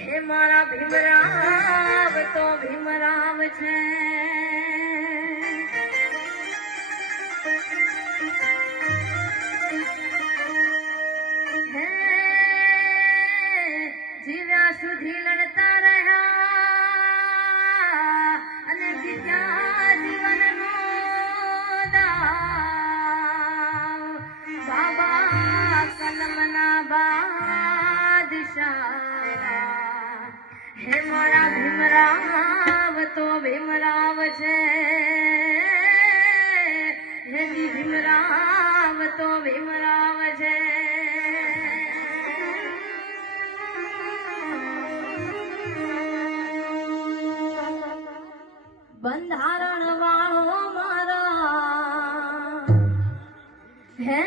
હે મારા ભીમરાવ તો ભીમરાવ બંધારણ વાળો મારા. હે